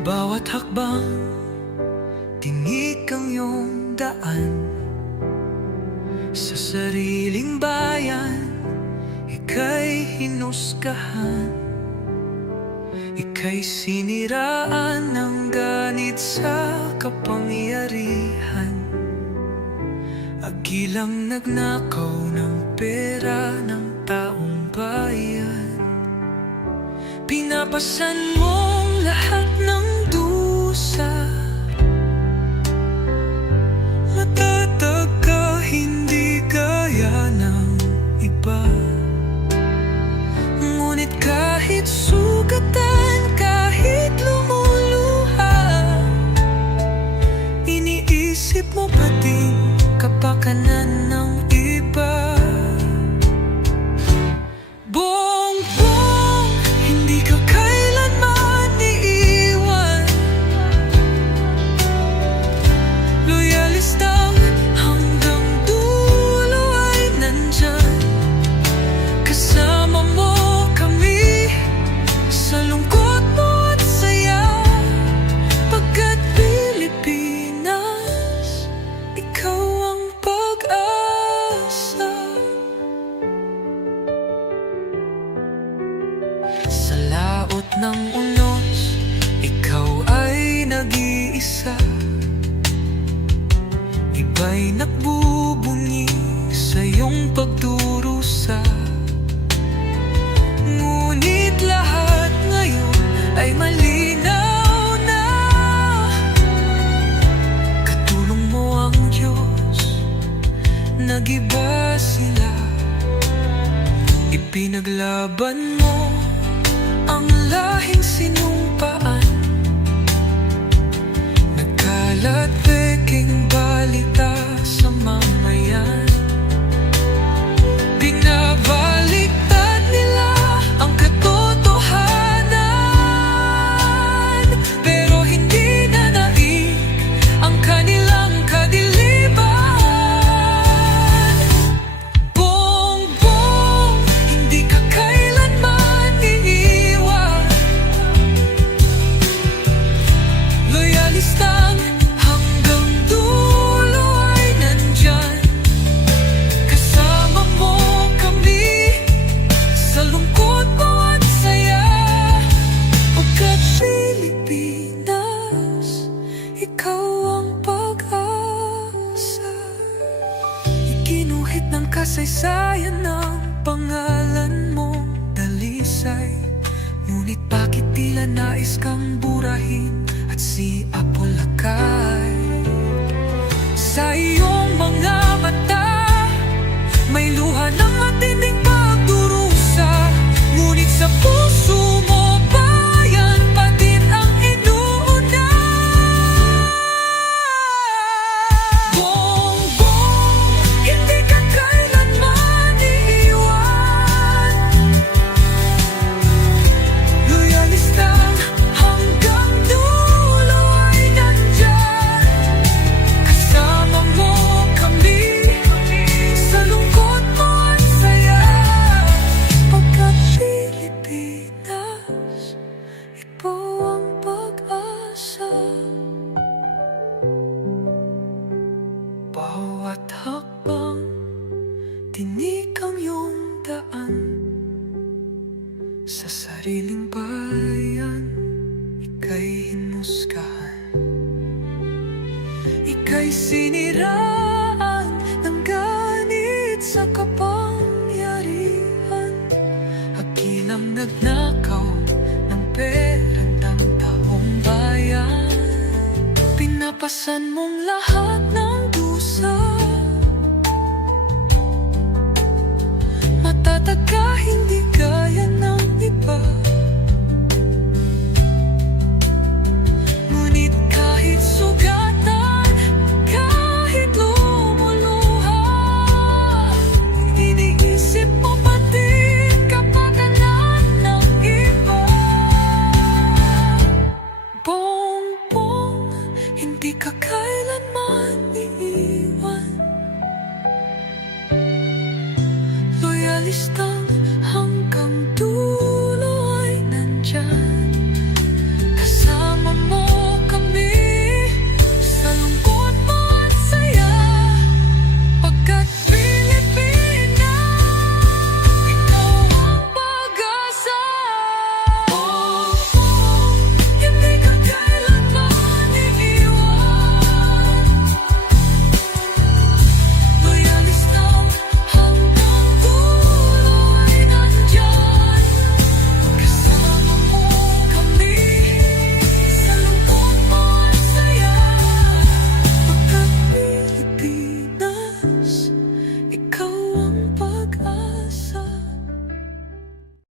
Bawat hakbang, tinik ang iyong daan. Sa sariling bayan, ika'y hinusgahan. Ika'y siniraan ng ganit sa kapangyarihan. Agilang nagnakaw ng pera ng taong bayan. Pinapasan mong lahat ng dusa. Matatag ka, hindi gaya ng iba. Ngunit kahit sugatan, kahit lumuluha, iniisip mo pa din kapakanan ng iba. Bongbong, hindi ka kailanman iiwan. Loyalistang hanggang dulo ay nandyan. Kasama mo kami sa lungkot mo at saya. Pagkat Pilipinas, ikaw ang pag-asa. Sa laot ng unos, ikaw ay nag-iisa. Iba'y nagbubunyi sa iyong pagdurusa. Ngunit lahat ngayon ay malinaw na. Katulong mo ang Diyos, nag-iba sila. Ipinaglaban mo ang lahing sinumpaan. Nagkalat peking balita sa mamayan. Binabaliktad nila ang katotohanan, pero hindi na naig ang kanilang kadiliman. Bongbong, hindi ka kailanman iiwan. Loyalistang hanggang dulo ay nandyan. Kasama mo kami sa lungkot mo at saya. Pagkat Pilipinas, ikaw ang pag-asa. Iginuhit ng kasaysayan ng pangalan mong dalisay. Ngunit bakit tila nais kang burahin at siapolakay? Sa iyong mga mata, may luha ng matinding pagdurusa. Ngunit sa puso mo, bayan pa din ang inuuna. Bongbong, hindi ka kailanman iiwan. Loyalistang hanggang dulo ay nandyan. Kasama mo kami sa lungkot mo at saya. Pagkat Pilipinas, ikaw ang pag-asa. Bawat hakbang, tinik ang iyong daan. Sa sariling bayan, ika'y hinusgahan. Ika'y siniraan ng ganit sa kapangyarihan. Hakilang nagnakaw ng pera ng taong bayan. Pinapasan mong lahat ng dusa. Matatag ka, hindi gaya ng iba. Ngunit kahit sugatan, kahit lumuluha, iniisip mo pa din kapakanan ng iba.